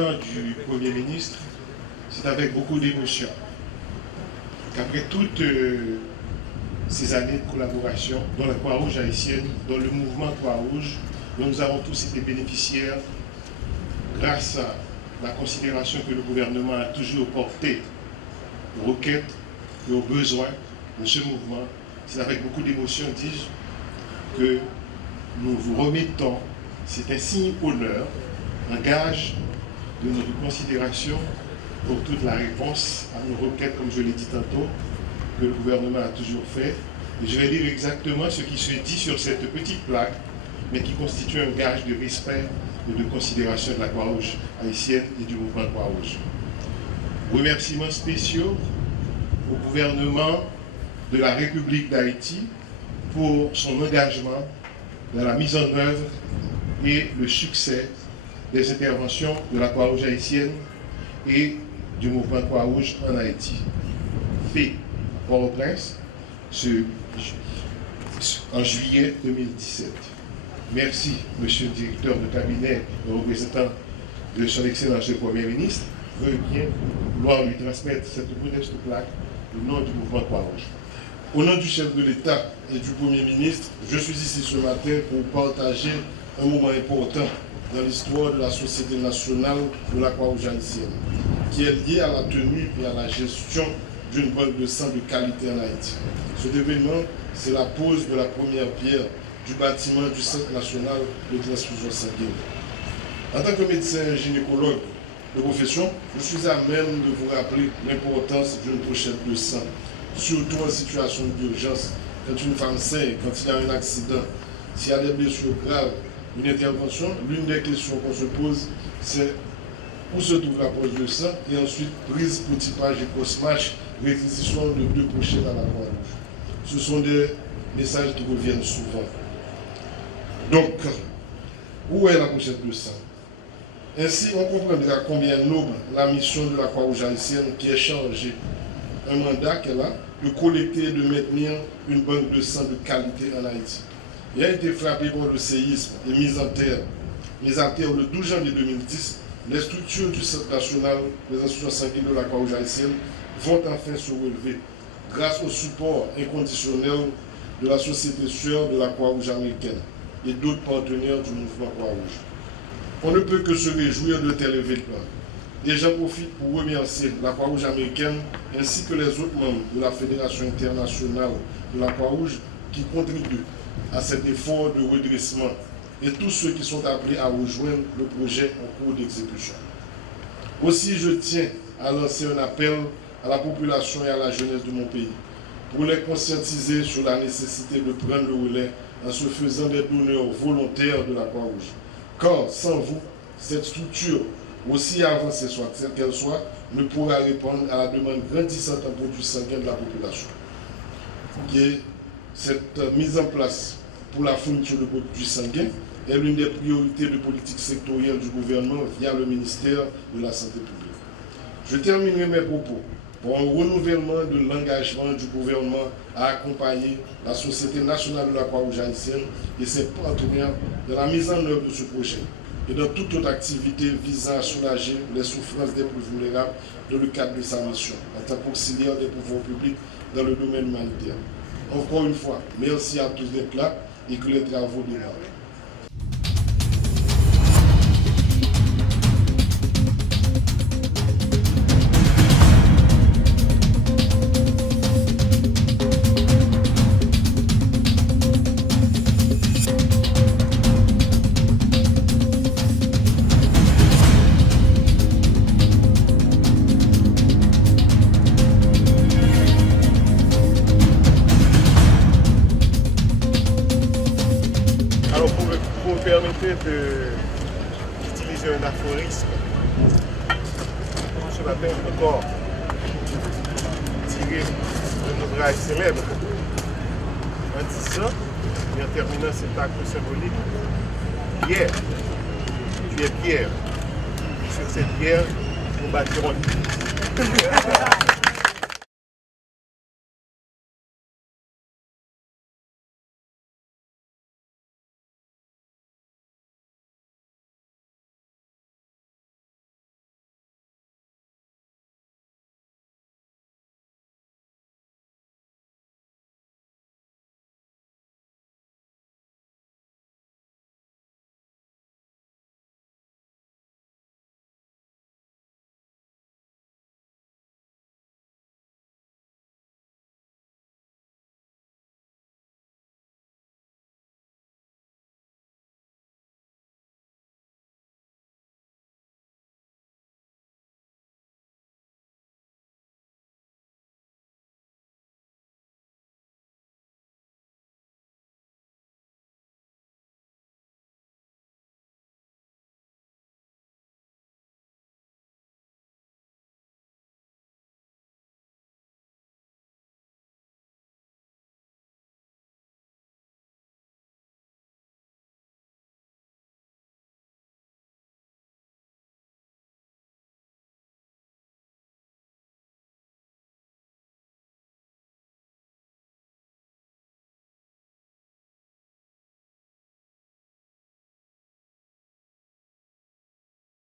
représentant du Premier ministre, c'est avec beaucoup d'émotion qu'après toutes ces années de collaboration dans la Croix-Rouge haïtienne, dans le mouvement Croix-Rouge, dont nous avons tous été bénéficiaires grâce à la considération que le gouvernement a toujours portée aux requêtes et aux besoins de ce mouvement. C'est avec beaucoup d'émotion, dis-je, que nous vous remettons, c'est un signe honneur, un gage de notre considération pour toute la réponse à nos requêtes, comme je l'ai dit tantôt, que le gouvernement a toujours fait. Et je vais lire exactement ce qui se dit sur cette petite plaque, mais qui constitue un gage de respect et de considération de la Croix-Rouge haïtienne et du mouvement Croix-Rouge. Remerciements spéciaux au gouvernement de la République d'Haïti pour son engagement dans la mise en œuvre et le succès des interventions de la Croix-Rouge haïtienne et du mouvement Croix-Rouge en Haïti. Fait à Port-au-Prince en juillet 2017. Merci, monsieur le directeur de cabinet et représentant de son Excellence le Premier ministre. Veuillez bien vouloir lui transmettre cette modeste plaque au nom du mouvement Croix-Rouge. Au nom du chef de l'État et du Premier ministre, je suis ici ce matin pour partager un moment important dans l'histoire de la Société nationale de la Croix-Rouge haïtienne, qui est lié à la tenue et à la gestion d'une banque de sang de qualité en Haïti. Cet événement, c'est la pose de la première pierre du bâtiment du Centre national de transfusion sanguine. En tant que médecin gynécologue de profession, je suis à même de vous rappeler l'importance d'une pochette de sang, surtout en situation d'urgence, quand une femme saigne, quand il y a un accident, s'il y a des blessures graves, une intervention, l'une des questions qu'on se pose, c'est où se trouve la poche de sang et ensuite prise pour typage et post-match, réquisition de 2 pochettes à la Croix-Rouge. Ce sont des messages qui reviennent souvent. Donc, où est la pochette de sang? Ainsi, on comprendra combien noble la mission de la Croix-Rouge haïtienne qui est chargée, un mandat qu'elle a, de collecter et de maintenir une banque de sang de qualité en Haïti. Il a été frappé par le séisme et mis à terre le 12 janvier 2010, les structures du Centre national des institutions sanguines de la Croix-Rouge haïtienne vont enfin se relever grâce au support inconditionnel de la Société sœur de la Croix-Rouge américaine et d'autres partenaires du mouvement Croix-Rouge. On ne peut que se réjouir de tels événements. Et j'en profite pour remercier la Croix-Rouge américaine ainsi que les autres membres de la Fédération internationale de la Croix-Rouge qui contribuent à cet effort de redressement et tous ceux qui sont appelés à rejoindre le projet en cours d'exécution. Aussi, je tiens à lancer un appel à la population et à la jeunesse de mon pays pour les conscientiser sur la nécessité de prendre le relais en se faisant des donneurs volontaires de la Croix-Rouge. Car sans vous, cette structure, aussi avancée soit qu'elle soit, ne pourra répondre à la demande grandissante en produits sanguins de la population. Et cette mise en place pour la fourniture de produits sanguins est l'une des priorités de politique sectorielle du gouvernement via le ministère de la Santé publique. Je terminerai mes propos pour un renouvellement de l'engagement du gouvernement à accompagner la Société nationale de la Croix-Rouge haïtienne et ses partenaires dans la mise en œuvre de ce projet et dans toute autre activité visant à soulager les souffrances des plus vulnérables dans le cadre de sa mission en tant qu'auxiliaire des pouvoirs publics dans le domaine humanitaire. Encore une fois, merci à tous d'être là et que les travaux démarrent. Vous me permettez d'utiliser un aphorisme. Ce matin, encore tiré d'un ouvrage célèbre. En disant, et en terminant cet acte symbolique, Pierre, tu es pierre. Sur cette pierre, nous bâtirons une